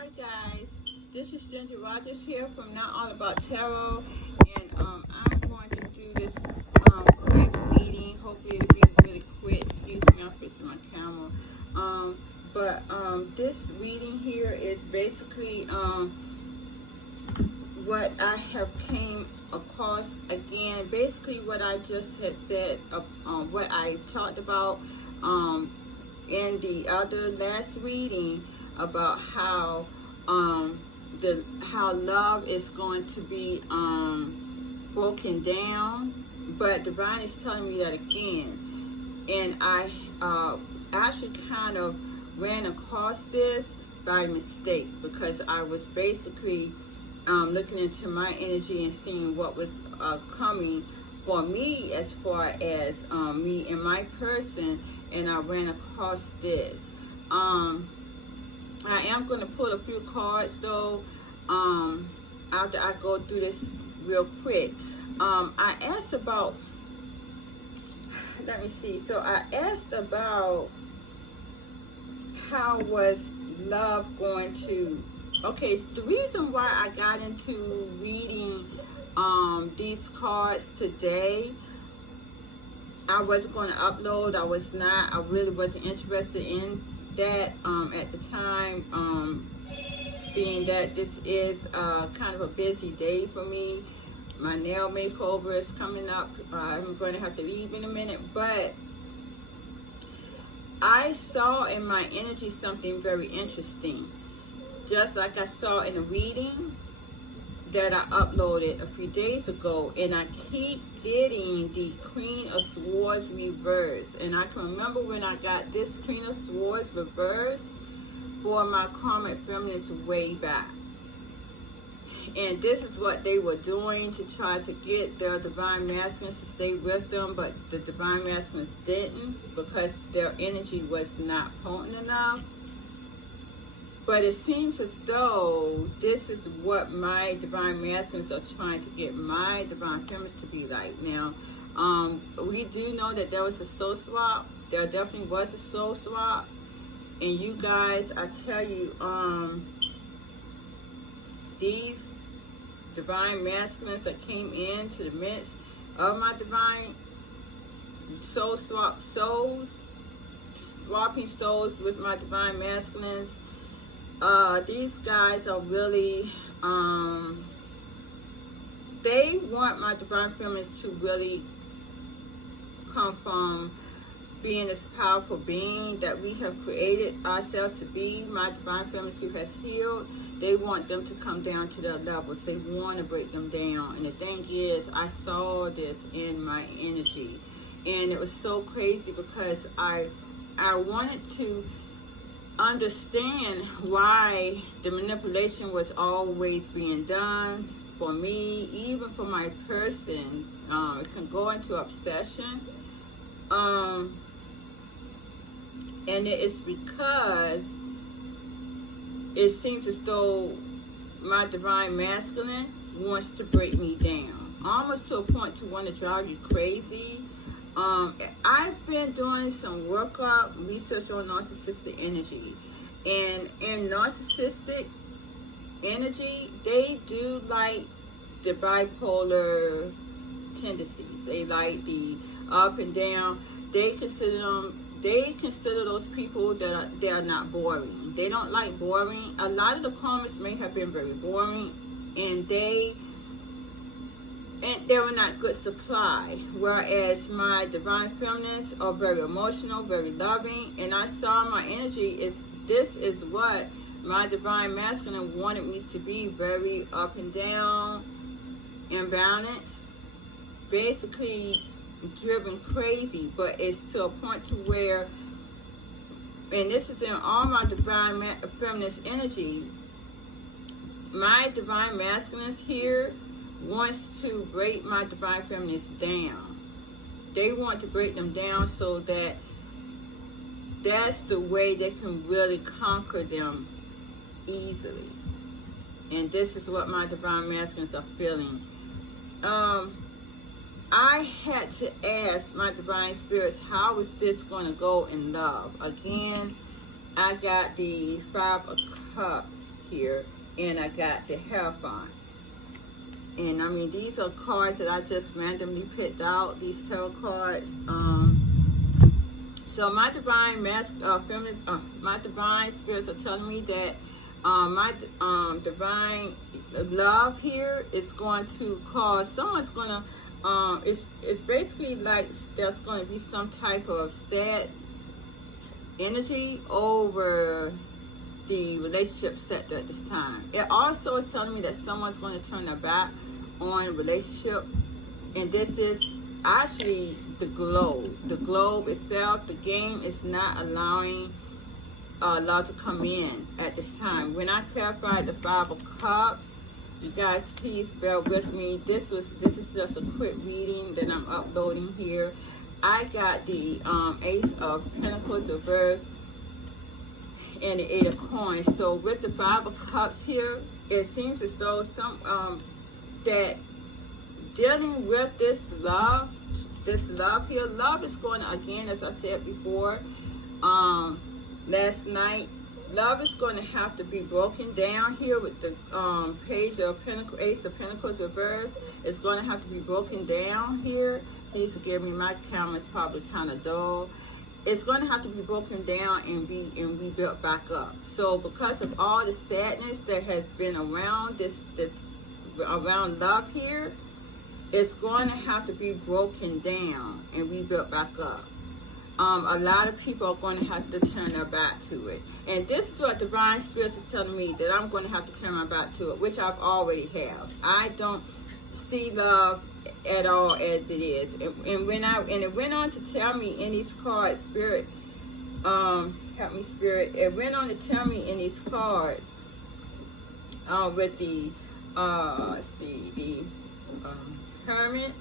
Hi guys, this is Ginger Rogers here from Not All About Tarot, and I'm going to do this quick reading. Hopefully it'll be really quick. Excuse me, I'm fixing my camera. This reading here is basically what I have came across again. Basically what I just had said, what I talked about in the other last reading about how how love is going to be broken down, but divine is telling me that again. And I actually kind of ran across this by mistake because I was basically looking into my energy and seeing what was coming for me as far as me and my person, and I ran across this. I am going to pull a few cards though after I go through this real quick. I asked about, let me see, so I asked about how was love going to, okay, the reason why I got into reading these cards today, I wasn't going to upload. I really wasn't interested in that at the time, being that this is kind of a busy day for me. My nail makeover is coming up. I'm going to have to leave in a minute, but I saw in my energy something very interesting, just like I saw in a reading that I uploaded a few days ago, and I keep getting the Queen of Swords reverse. And I can remember when I got this Queen of Swords reverse for my karmic feminines way back, and this is what they were doing to try to get their divine masculines to stay with them, but the divine masculines didn't because their energy was not potent enough. But it seems as though this is what my divine masculines are trying to get my divine feminines to be like. Now, we do know that there was a soul swap. There definitely was a soul swap. And you guys, I tell you, these divine masculines that came into the midst of my divine soul swap souls, swapping souls with my divine masculines, these guys are really, they want my divine feminines to really come from being this powerful being that we have created ourselves to be. My divine feminines who has healed, they want them to come down to their levels. They want to break them down. And the thing is, I saw this in my energy, and it was so crazy because I wanted to understand why the manipulation was always being done for me, even for my person. It can go into obsession, and it is because it seems as though my divine masculine wants to break me down, almost to a point to want to drive you crazy. I've been doing some workup research on narcissistic energy, and in narcissistic energy, they do like the bipolar tendencies. They like the up and down. They consider those people that are not boring. They don't like boring. A lot of the comments may have been very boring, and they were not good supply, whereas my divine feminines are very emotional, very loving. And I saw my energy this is what my divine masculine wanted me to be, very up and down, imbalanced, basically driven crazy. But it's to a point to where, and this is in all my divine feminist energy, my divine masculines here wants to break my divine feminines down. They want to break them down so that that's the way they can really conquer them easily. And this is what my divine masculines are feeling. I had to ask my divine spirits, how is this going to go in love? Again, I got the 5 of Cups here, and I got the Hierophant. And I mean, these are cards that I just randomly picked out, these tarot cards. So my divine my divine spirits are telling me that my divine love here is going to cause, someone's going to, it's basically like there's going to be some type of sad energy over the relationship sector at this time. It also is telling me that someone's going to turn their back on a relationship, and this is actually the globe itself. The game is not allowing love to come in at this time. When I clarified the 5 of Cups, you guys please bear with me. This is just a quick reading that I'm uploading here. I got the Ace of Pentacles reversed and the 8 of Coins. So with the 5 of Cups here, it seems as though that dealing with this love here, love is going to, again, as I said before, last night, love is going to have to be broken down here with the Page of Pentacles, Ace of Pentacles reversed. It's going to have to be broken down here. Please forgive me, my camera is probably kind of dull. It's going to have to be broken down and rebuilt back up. So because of all the sadness that has been around around love here, it's going to have to be broken down and rebuilt back up. A lot of people are going to have to turn their back to it. And this is what Divine Spirits is telling me, that I'm going to have to turn my back to it, which I've already have. I don't see love at all as it is. And it went on to tell me in these cards, Spirit, help me, Spirit. It went on to tell me in these cards, with the, let's see, the Hermit,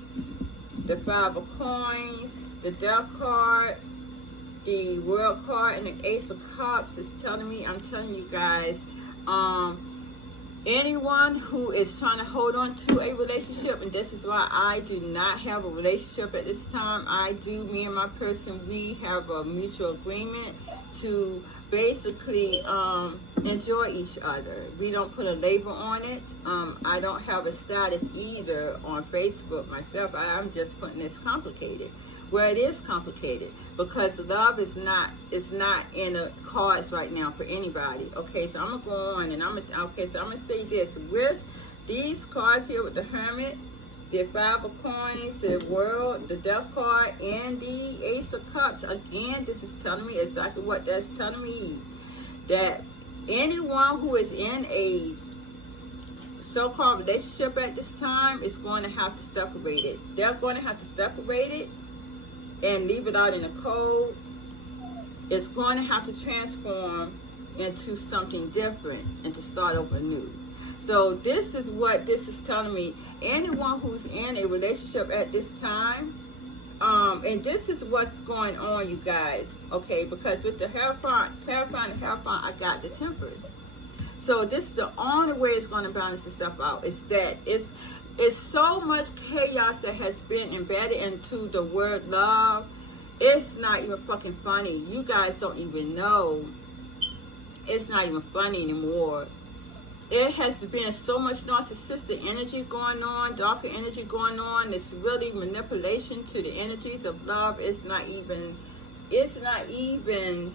the 5 of Coins, the Death card, the World card, and the Ace of Cups is telling me, I'm telling you guys, anyone who is trying to hold on to a relationship, and this is why I do not have a relationship at this time. Me and my person, we have a mutual agreement to basically enjoy each other. We don't put a label on it. I don't have a status either on Facebook myself. I'm just putting this complicated, where it is complicated, because love is not in the cards right now for anybody. Okay, so I'm gonna go on, and I'm gonna say this with these cards here, with the Hermit, the 5 of Coins, the World, the Death card, and the Ace of Cups. Again, this is telling me exactly what that's telling me, that anyone who is in a so-called relationship at this time is going to have to separate it. They're going to have to separate it and leave it out in the cold. It's going to have to transform into something different and to start over new. So this is what this is telling me. Anyone who's in a relationship at this time, and this is what's going on, you guys, okay? Because with the Hierophant, I got the Temperance. So this is the only way it's going to balance this stuff out. Is that it's so much chaos that has been embedded into the word love. It's not even fucking funny. You guys don't even know. It's not even funny anymore. It has been so much narcissistic energy going on, darker energy going on. It's really manipulation to the energies of love. It's not even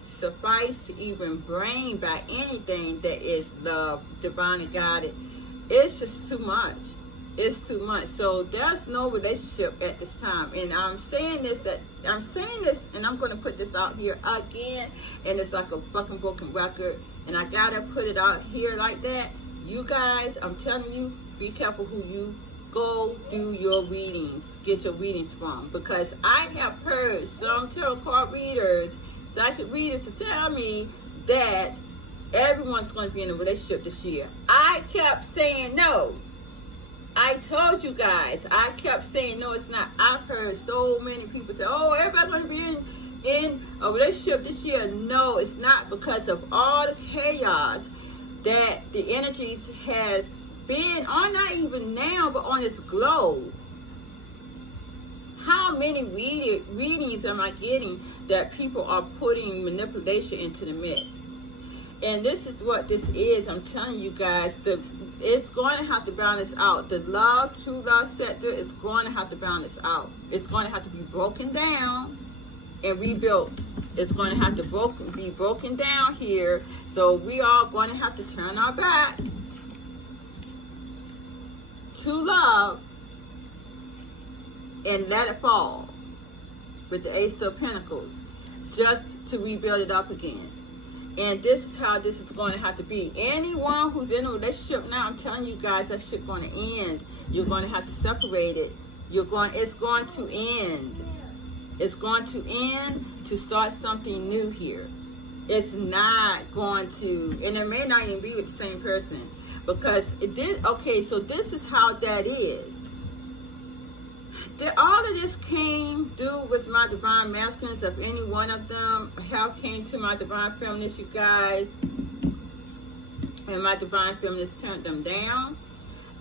suffice to even bring back anything that is love, divinely guided. It's just too much. It's too much. So there's no relationship at this time. And I'm saying this, and I'm going to put this out here again, and it's like a fucking broken record, and I gotta put it out here like that. You guys, I'm telling you, be careful who you go do your readings, get your readings from, because I have heard some tarot card readers, psychic readers, to tell me that everyone's going to be in a relationship this year. I kept saying no. I told you guys, I kept saying no, it's not. I've heard so many people say, oh, everybody's going to be in a relationship this year. No, it's not, because of all the chaos that the energies has been on, not even now, but on this globe. How many readings am I getting that people are putting manipulation into the mix? And this is what this is. I'm telling you guys, it's going to have to balance out. The love, true love sector is going to have to balance out. It's going to have to be broken down and rebuilt. It's going to have to be broken down here. So we are going to have to turn our back to love and let it fall with the Ace of Pentacles, just to rebuild it up again. And this is how this is going to have to be. Anyone who's in a relationship now, I'm telling you guys, that shit going to end. You're going to have to separate it. It's going to end. It's going to end to start something new here. It's not going to, and it may not even be with the same person, because it did. Okay, so this is how that is. All of this came due with my divine masculines. If any one of them have came to my divine feminines, you guys, and my divine feminines turned them down,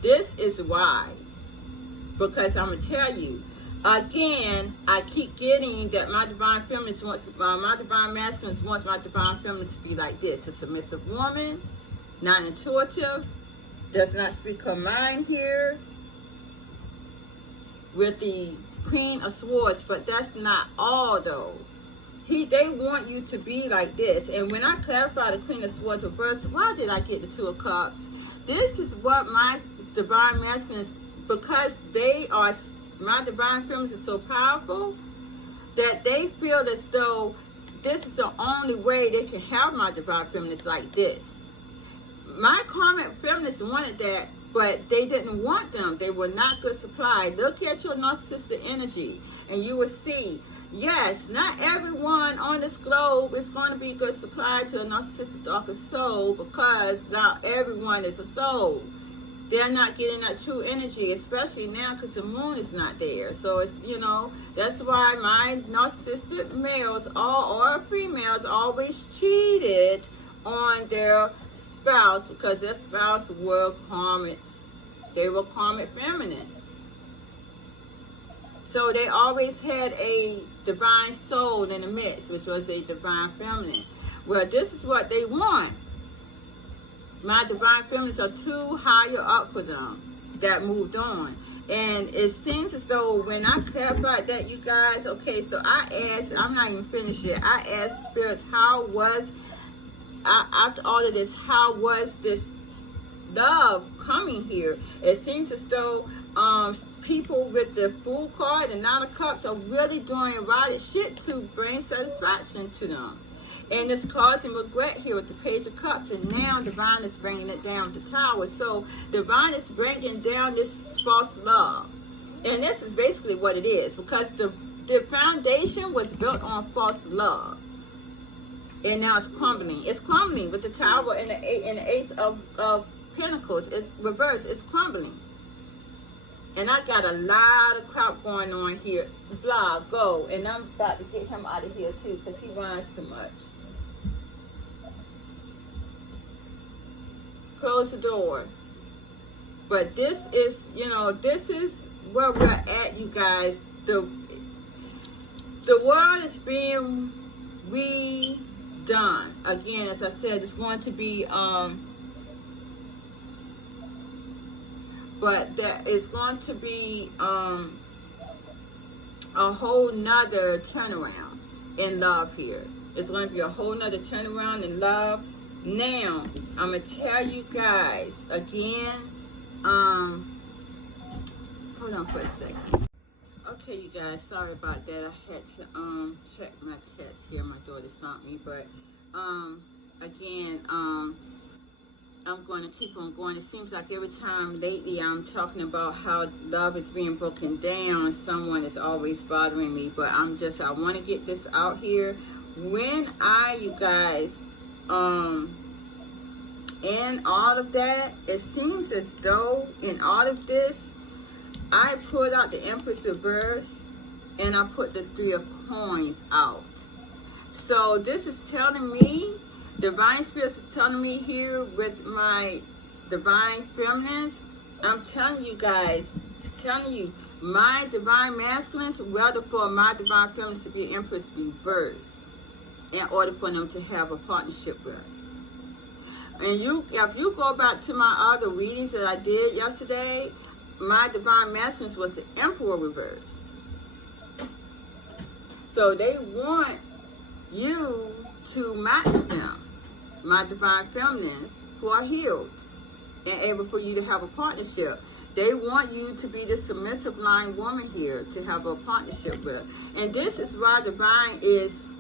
this is why. Because I'm going to tell you, again, I keep getting that my divine feminines wants, my divine masculines wants my divine feminines to be like this: a submissive woman, non-intuitive, does not speak her mind here, with the Queen of Swords. But that's not all though. They want you to be like this. And when I clarify the Queen of Swords reverse, why did I get the Two of Cups? This is what my divine masculines, because they are, my divine feminines are so powerful that they feel as though this is the only way they can have my divine feminines like this. My karmic feminists wanted that, but they didn't want them. They were not good supply. Look at your narcissistic energy, and you will see, yes, not everyone on this globe is going to be good supply to a narcissistic darker soul, because not everyone is a soul. They're not getting that true energy, especially now because the moon is not there. So it's, that's why my narcissistic males or females always cheated on their spouse, because their spouse were karmics. They were karmic feminists. So they always had a divine soul in the midst, which was a divine feminine. Well, this is what they want. My divine feminines are too higher up for them, that moved on. And it seems as though when I clarified that, you guys, okay, so I asked, I'm not even finished yet, I asked spirits, after all of this, how was this love coming here? It seems as though people with the Fool card and Nine of Cups are really doing erotic shit to bring satisfaction to them. And it's causing regret here with the Page of Cups. And now Divine is bringing it down with the Tower. So Divine is bringing down this false love. And this is basically what it is, because the foundation was built on false love. And now it's crumbling. It's crumbling with the Tower and the Ace of Pentacles. It's reversed. It's crumbling. And I got a lot of crap going on here. Blah, go. And I'm about to get him out of here too, because he whines too much. Close the door. But this is, this is where we're at, you guys. The world is being redone. Again, as I said, it's going to be but there is going to be a whole nother turnaround in love here. It's going to be a whole nother turnaround in love. Now, I'm going to tell you guys again, hold on for a second. Okay, you guys, sorry about that. I had to check my text here. My daughter sent me, but again, I'm going to keep on going. It seems like every time lately I'm talking about how love is being broken down, someone is always bothering me. But I want to get this out here. When you guys, in all of that, it seems as though in all of this, I pulled out the Empress reverse and I put the Three of Coins out. So this is telling me, Divine Spirits is telling me here with my Divine Feminines, I'm telling you guys, my Divine Masculines, rather for my Divine Feminines to be Empress reverse in order for them to have a partnership with. And if you go back to my other readings that I did yesterday, my divine masculine was the Emperor reversed. So they want you to match them, my divine feminines who are healed and able for you to have a partnership. They want you to be the submissive line woman here to have a partnership with. And this is why divine is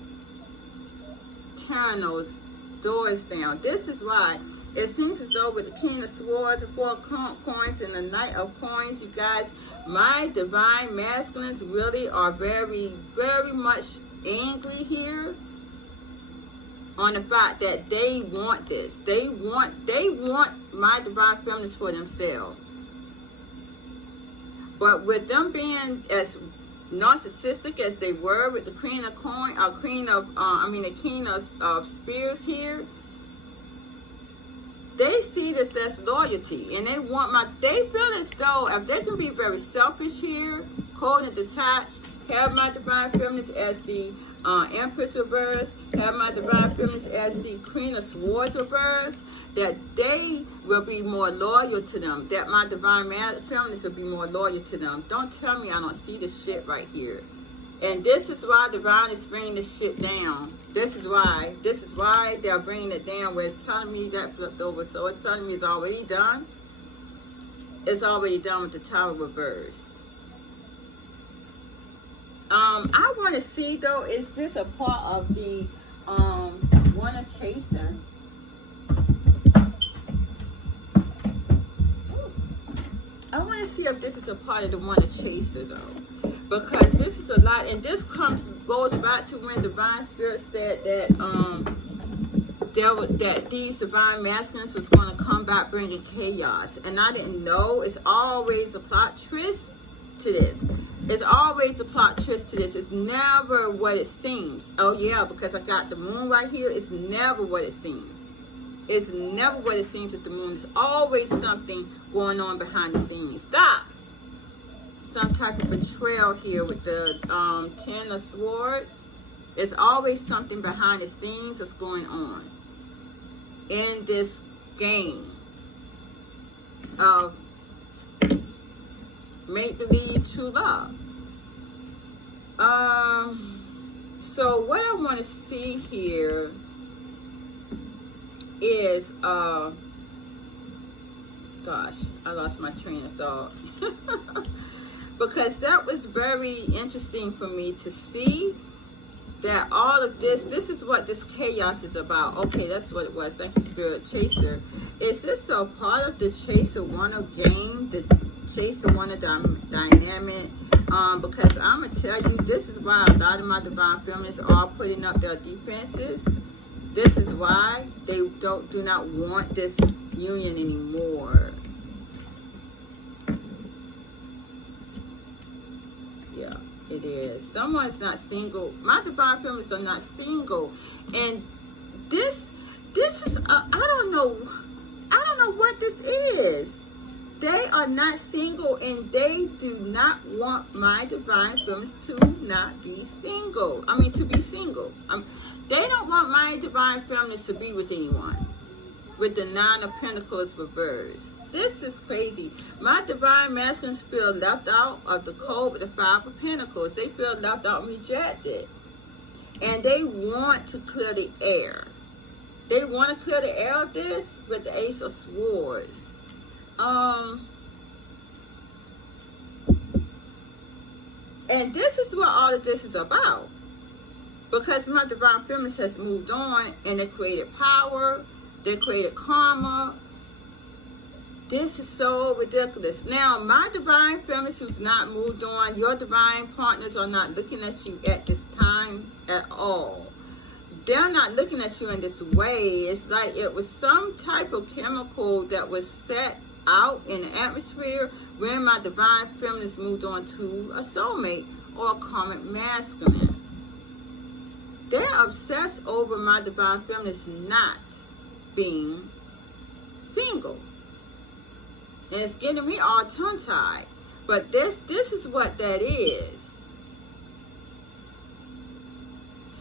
tearing those doors down. This is why it seems as though with the King of Swords, the Four of Coins, and the Knight of Coins, you guys, my divine masculines really are very, very much angry here on the fact that they want this. They want my divine feminines for themselves. But with them being as narcissistic as they were with the Queen of Coin, the King of Spears here, they see this as loyalty, and they feel as though if they can be very selfish here, cold and detached, have my divine feminines as the Empress reverse, have my divine feminines as the Queen of Swords reverse, that they will be more loyal to them, that my divine feminines will be more loyal to them. Don't tell me I don't see this shit right here. And this is why divine is bringing this shit down. This is why they're bringing it down, where it's telling me that flipped over. So it's telling me it's already done. It's already done with the Tower reverse. I want to see though, is this a part of the one of Chaser? I want to see if this is a part of the one of Chaser though, because this is a lot, and this goes back to when Divine Spirit said that that these divine masculines was going to come back bringing chaos, and I didn't know. It's always a plot twist to this. It's always a plot twist to this. It's never what it seems. Oh yeah, because I got the moon right here. It's never what it seems. It's never what it seems with the moon. It's always something going on behind the scenes. Stop. Some type of betrayal here with the Ten of Swords. There's always something behind the scenes that's going on in this game of make-believe true love. So what I want to see here is gosh, I lost my train of thought. Because that was very interesting for me to see that all of this is what this chaos is about. Okay, that's what it was. Thank you, Spirit. Chaser. Is this a part of the Chaser Warner game? The Chaser Warner dynamic? Because I'm going to tell you, this is why a lot of my divine feminists are putting up their defenses. This is why they do not want this union anymore. Yeah, it is. Someone's not single. My divine feminists are not single, and this is I don't know what this is. They are not single, and they do not want my divine feminists to not be single. I mean, to be single. They don't want my divine feminists to be with anyone. With the Nine of Pentacles reversed. This is crazy. My divine masculines feel left out of the code with the Five of Pentacles. They feel left out and rejected. And they want to clear the air. They want to clear the air of this with the Ace of Swords. And this is what all of this is about. Because my divine feminist has moved on, and they created power, they created karma. This is so ridiculous. Now, my divine feminist who's not moved on, your divine partners are not looking at you at this time at all. They're not looking at you in this way. It's like it was some type of chemical that was set out in the atmosphere when my divine feminist moved on to a soulmate or a karmic masculine. They're obsessed over my divine feminist not being single. And it's getting me all tongue-tied. But this is what that is.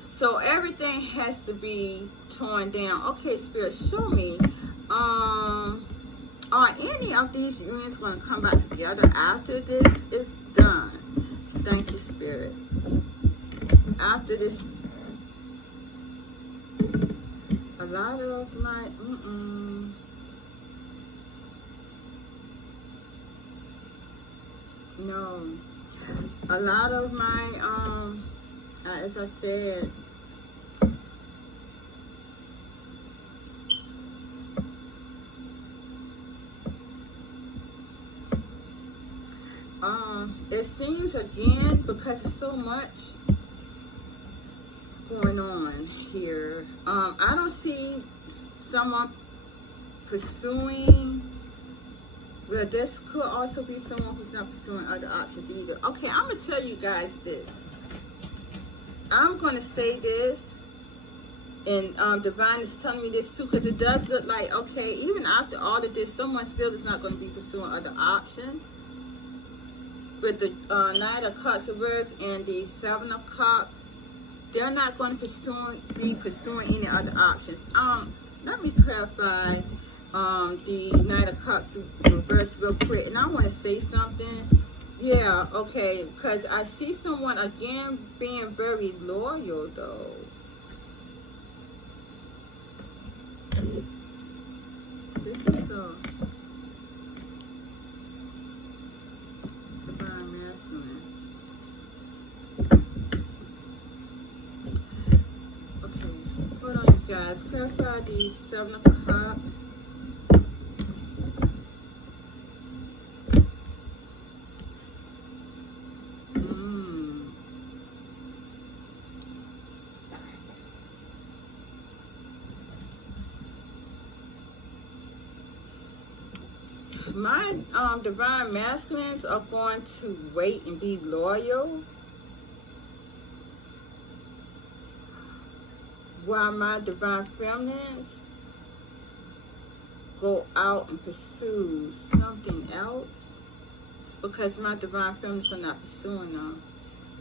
So So everything has to be torn down. Okay, Spirit, show me. Are any of these unions going to come back together after this is done? Thank you, Spirit. After this, a lot of my no, a lot of my as I said, it seems again, because it's so much going on here, I don't see someone pursuing. Well, this could also be someone who's not pursuing other options either. Okay, I'm gonna tell you guys this. I'm gonna say this, and Divine is telling me this too, because it does look like, okay, even after all of this, someone still is not going to be pursuing other options. With the Knight of Cups reverse and the Seven of Cups, they're not going to be pursuing any other options. Let me clarify the Knight of Cups reverse real quick, and I want to say something. Yeah, okay, because I see someone again being very loyal though. This is so divine masculine. Okay, hold on, you guys. Clarify these Seven of Cups. My divine masculines are going to wait and be loyal, while my divine feminines go out and pursue something else, because my divine feminines are not pursuing them.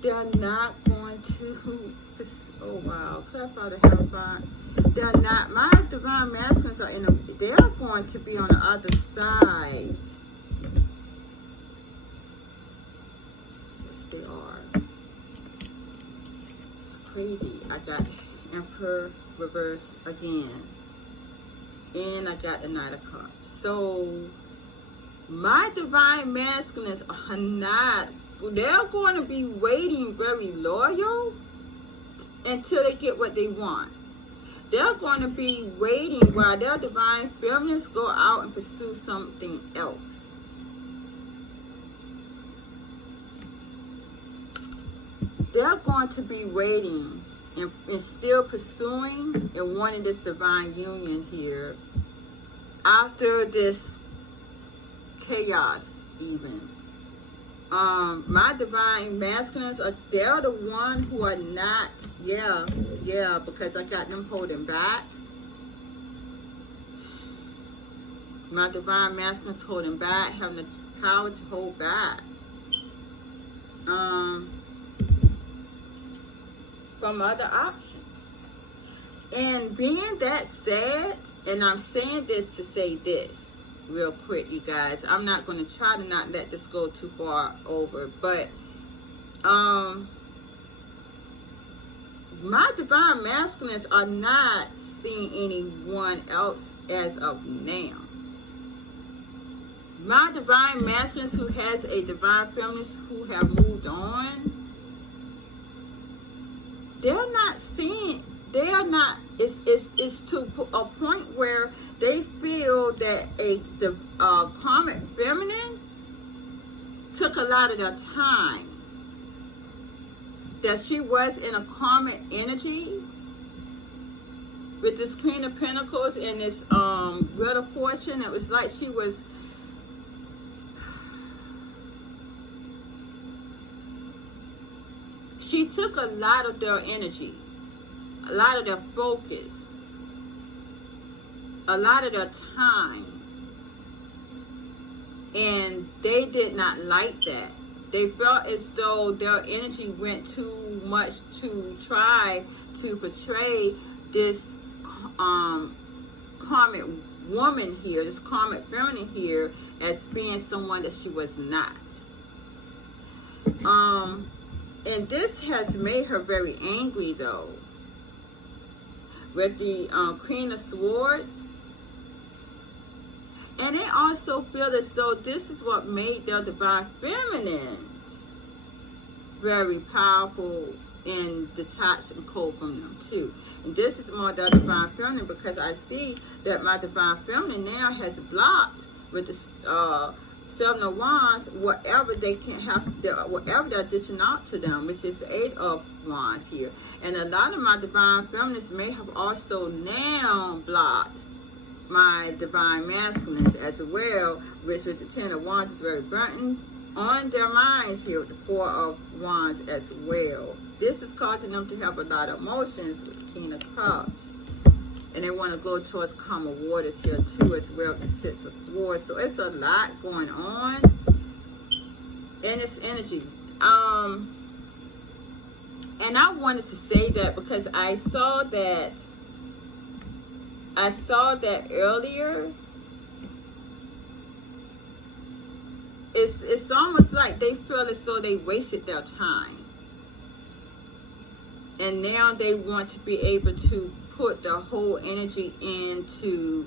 They're not going to pursue. Oh wow, clarify the hellfire. They're not. My divine masculines are in a. They're going to be on the other side. Yes, they are. It's crazy. I got Emperor reverse again, and I got the Knight of Cups. So my divine masculines are not. They're going to be waiting very loyal until they get what they want. They're going to be waiting while their divine feminines go out and pursue something else. They're going to be waiting and still pursuing and wanting this divine union here after this chaos even. My divine masculines are, they're the one who are not, yeah, because I got them holding back. My divine masculines holding back, having the power to hold back. From other options. And being that said, and I'm saying this to say this real quick, you guys. I'm not going to try to not let this go too far over, but my divine masculines are not seeing anyone else as of now. My divine masculines who has a divine feminist who have moved on, they're not seeing, they are not, it's to a point where they feel that the karmic feminine took a lot of their time. That she was in a karmic energy with this Queen of Pentacles and this Wheel of Fortune. It was like she was, she took a lot of their energy, a lot of their focus, a lot of their time, and they did not like that. They felt as though their energy went too much to try to portray this karmic woman here, this karmic feminine here, as being someone that she was not. And this has made her very angry, though. With the Queen of Swords. And they also feel as though this is what made their divine feminines very powerful and detached and cold from them too. And this is more their divine feminine, because I see that my divine feminine now has blocked with the Seven of Wands whatever they can have, whatever they're ditching out to them, which is the Eight of Wands here. And a lot of my divine feminines may have also now blocked my divine masculines as well, which with the Ten of Wands is very burdened on their minds here with the Four of Wands as well. This is causing them to have a lot of emotions with the King of Cups. And they want to go towards calmer waters here too as well with the Six of Swords. So it's a lot going on in this energy. And I wanted to say that because I saw that earlier. It's almost like they feel as though they wasted their time. And now they want to be able to put the whole energy into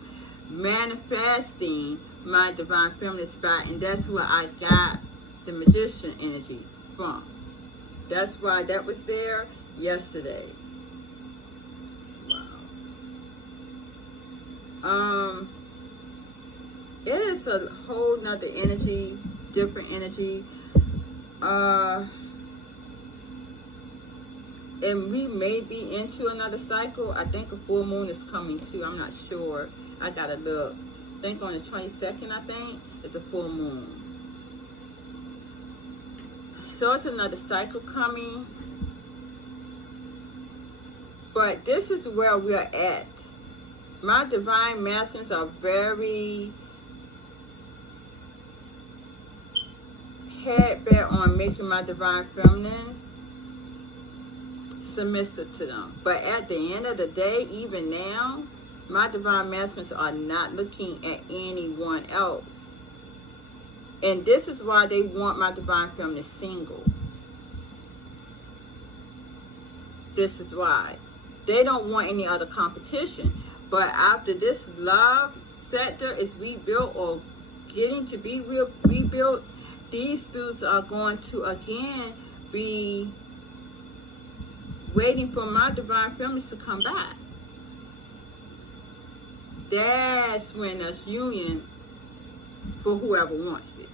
manifesting my divine feminine spot. And that's where I got the Magician energy from. That's why that was there yesterday. It is a whole nother energy, different energy. And we may be into another cycle. I think a full moon is coming too. I'm not sure. I gotta look. I think on the 22nd, I think, it's a full moon. So it's another cycle coming. But this is where we're at. My divine masculines are very head-bent on making my divine feminines submissive to them. But at the end of the day, even now, my divine masculines are not looking at anyone else. And this is why they want my divine feminine single. This is why. They don't want any other competition. But after this love sector is rebuilt or getting to be rebuilt, these dudes are going to again be waiting for my divine feminines to come back. That's when there's union for whoever wants it.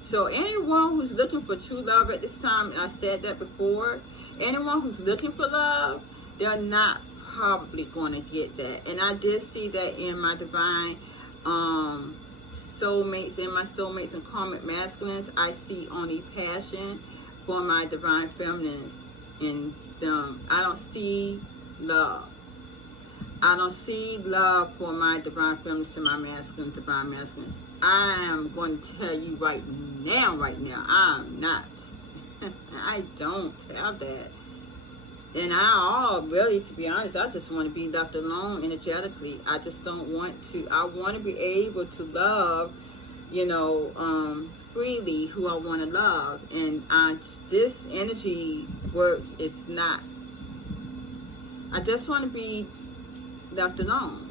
So anyone who's looking for true love at this time, and I said that before, anyone who's looking for love, they're not probably going to get that. And I did see that in my divine soulmates, and karmic masculines. I see only passion for my divine feminines in them. I don't see love. I don't see love for my divine feminines and my masculine divine masculines. I am going to tell you right now, I'm not. I don't have that. And really, to be honest, I just want to be left alone energetically. I just don't want to. I want to be able to love, freely who I want to love. And this energy work is not. I just want to be left alone.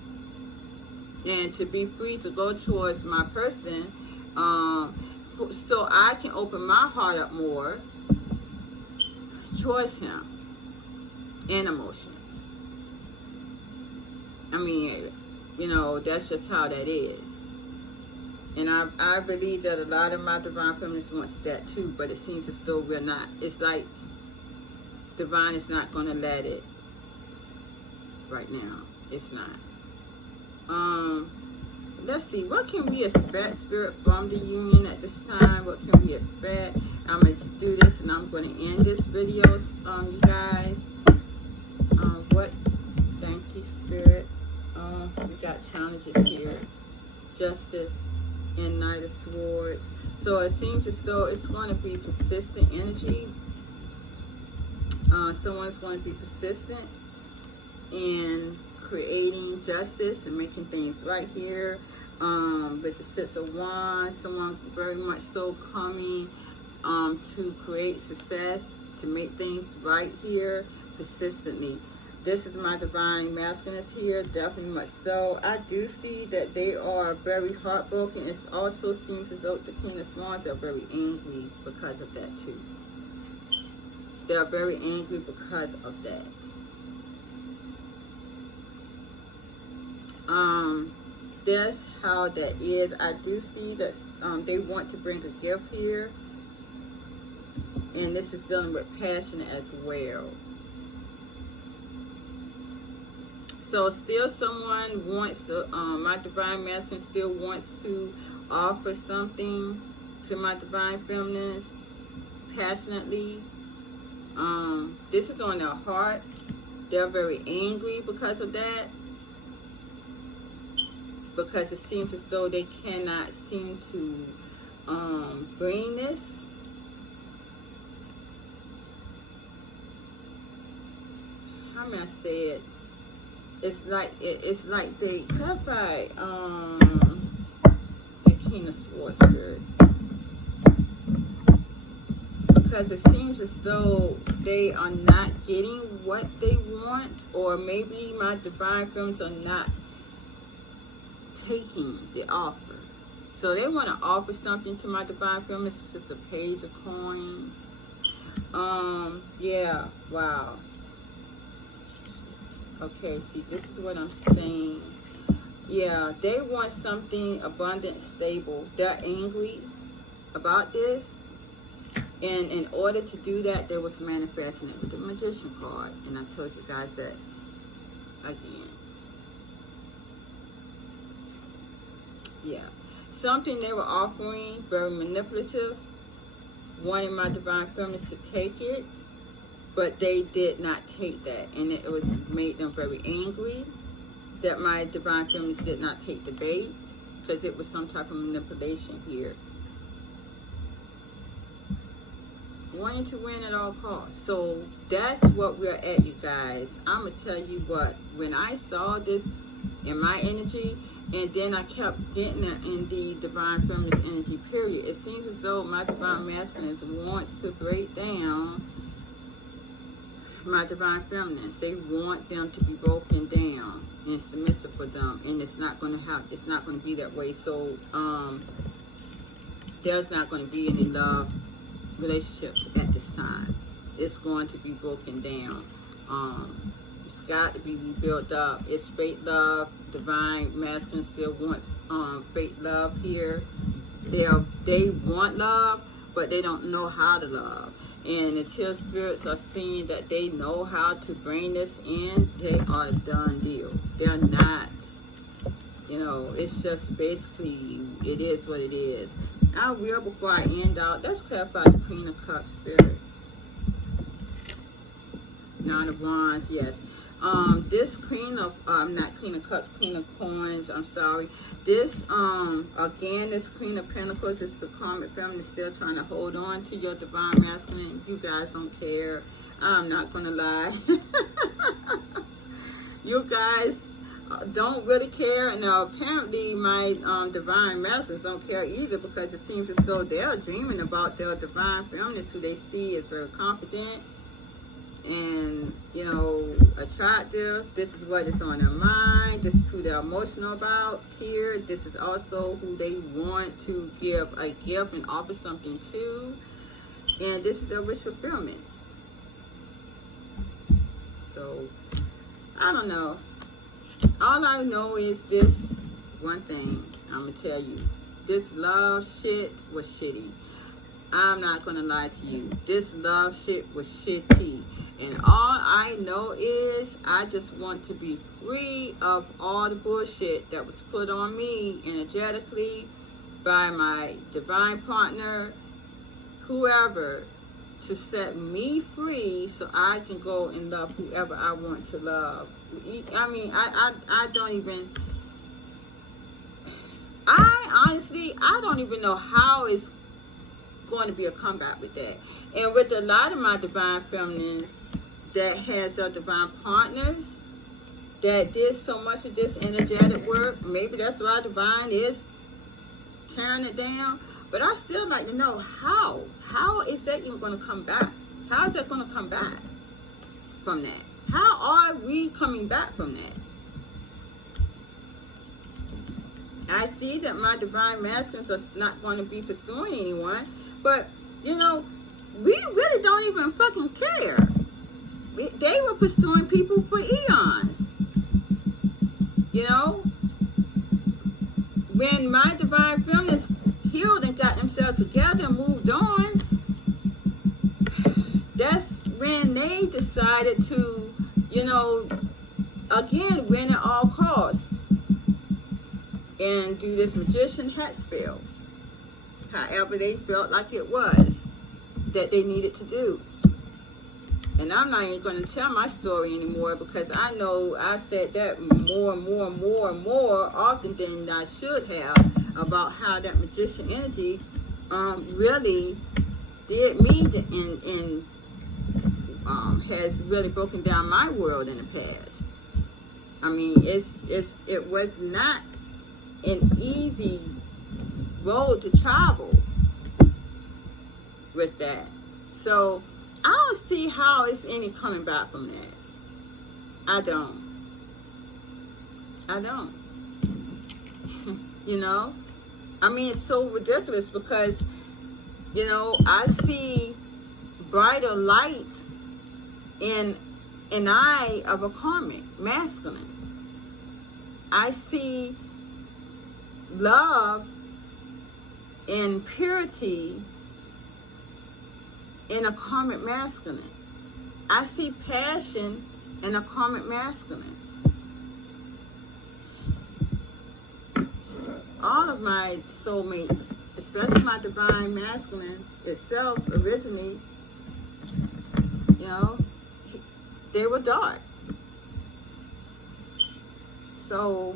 And to be free to go towards my person, so I can open my heart up more towards him and emotions. I mean, that's just how that is. And I believe that a lot of my divine feminines wants that too, but it seems as though we're not. It's like divine is not going to let it right now. It's not. Let's see, what can we expect, Spirit, from the union at this time? What can we expect? I'm going to do this and I'm going to end this video, you guys. Thank you, Spirit. We got challenges here. Justice. and Knight of Swords. So it seems as though it's going to be persistent energy. Someone's going to be persistent in creating justice and making things right here. With the Six of Wands, someone very much so coming to create success, to make things right here persistently. This is my divine masculine here, definitely much so. I do see that they are very heartbroken. It also seems as though the King of Swords are very angry because of that too. They are very angry because of that. That's how that is. I do see that they want to bring a gift here. And this is dealing with passion as well. So still someone wants to, my divine masculine still wants to offer something to my divine feminines passionately. This is on their heart. They're very angry because of that. Because it seems as though they cannot seem to bring this. How may I say it? It's like they clarify the King of Swords spirit. Because it seems as though they are not getting what they want, or maybe my divine feminines are not taking the offer. So they want to offer something to my divine feminines. It's just a page of coins. Yeah, wow. Okay, see, this is what I'm saying. Yeah, they want something abundant, stable. They're angry about this. And in order to do that, they was manifesting it with the Magician card. And I told you guys that again. Yeah. Something they were offering, very manipulative. Wanting my divine feminines to take it. But they did not take that. And it was made them very angry that my divine feminines did not take the bait. Because it was some type of manipulation here. Wanting to win at all costs. So that's what we're at, you guys. I'm going to tell you what. When I saw this in my energy, and then I kept getting it in the divine feminist energy period, it seems as though my divine masculine wants to break down my divine feminines. They want them to be broken down and submissive for them, and it's not going to be that way. So there's not going to be any love relationships at this time. It's going to be broken down. It's got to be rebuilt up. It's fake love. Divine masculine still wants fake love here. They want love, but they don't know how to love. And until spirits are seeing that they know how to bring this in, they are a done deal. They're not, you know, it's just basically, it is what it is. I will, before I end out, let's clarify the Queen of Cups spirit. Nine of Wands, yes. This Queen of, not Queen of Cups, Queen of Coins, I'm sorry. This, again, this Queen of Pentacles is the karmic feminine still trying to hold on to your divine masculine. You guys don't care. I'm not going to lie. You guys don't really care. Now, apparently, my divine masculines don't care either, because it seems as though they're dreaming about their divine feminines, who they see as very confident and, you know, attractive. This is what is on their mind. This is who they're emotional about here. This is also who they want to give a gift and offer something to. And this is their wish fulfillment. So, I don't know. All I know is this one thing. I'm going to tell you. This love shit was shitty. I'm not going to lie to you. This love shit was shitty. And all I know is I just want to be free of all the bullshit that was put on me energetically by my divine partner, whoever, to set me free so I can go and love whoever I want to love. I mean, I don't even... I don't even know how it's going to be a comeback with that. And with a lot of my divine feminines that has their divine partners that did so much of this energetic work, maybe that's why divine is tearing it down. But I still like to know how is that even going to come back? How is that going to come back from that? How are we coming back from that? I see that my divine masculines are not going to be pursuing anyone, but you know, we really don't even fucking care. They were pursuing people for eons. You know, when my divine feminines healed and got themselves together and moved on, that's when they decided to, you know, again, win at all costs and do this magician hat spell. However they felt like it was that they needed to do. And I'm not even going to tell my story anymore because I know I've said that more often than I should have about how that magician energy really did me and has really broken down my world in the past. I mean, it was not an easy road to travel with that. So I don't see how it's any coming back from that. I don't. You know? I mean, it's so ridiculous because, you know, I see brighter light in an eye of a karmic masculine. I see love and purity in a karmic masculine. I see passion in a karmic masculine. All of my soulmates, especially my divine masculine itself, originally, you know, they were dark. So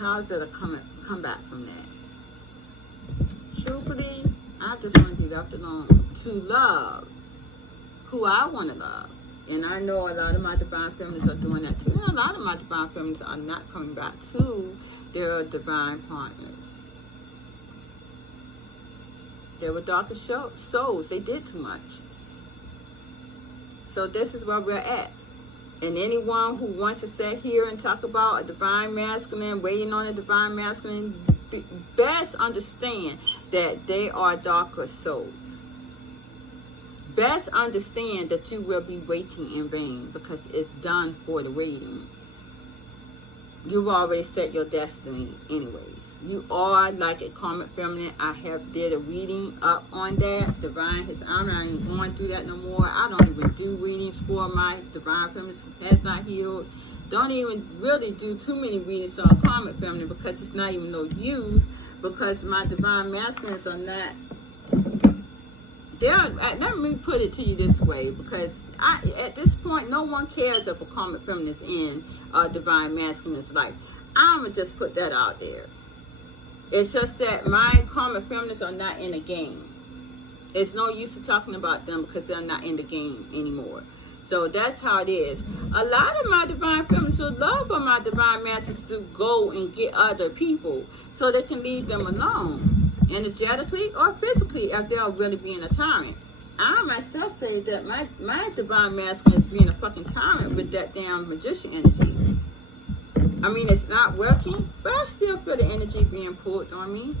how is it a come back from that? Truthfully, I just want to be left alone to love who I want to love. And I know a lot of my divine feminines are doing that too. And a lot of my divine feminines are not coming back to their divine partners. They were darker souls. They did too much. So this is where we're at. And anyone who wants to sit here and talk about a divine masculine, waiting on a divine masculine, best understand that they are darker souls. Best understand that you will be waiting in vain because it's done for the waiting. You've already set your destiny anyways. You are like a karmic feminine. I have did a reading up on that. Divine has, I'm not even going through that no more. I don't even do readings for my divine feminine who has not healed. Don't even really do too many readings on karmic feminine because it's not even no use, because my divine masculines are not. Let me put it to you this way, because at this point, no one cares if a karmic feminine is in divine masculine's life. I'm going to just put that out there. It's just that my karmic feminines are not in the game. It's no use to talking about them because they're not in the game anymore. So that's how it is. A lot of my divine feminines would love for my divine masculines to go and get other people so they can leave them alone, energetically or physically, if they're really being a tyrant. I myself say that my divine masculine is being a fucking tyrant with that damn magician energy. I mean, it's not working, but I still feel the energy being pulled on me.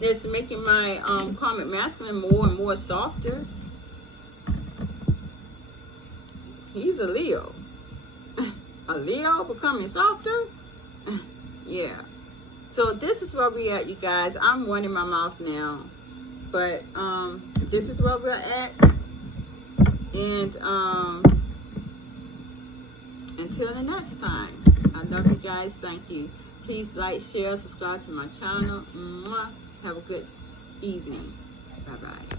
It's making my karmic masculine more and more softer. He's a Leo. A Leo becoming softer? Yeah. So this is where we at, you guys. I'm running my mouth now. But this is where we're at. And until the next time, I love you guys. Thank you. Please like, share, subscribe to my channel. Mwah. Have a good evening. Bye-bye.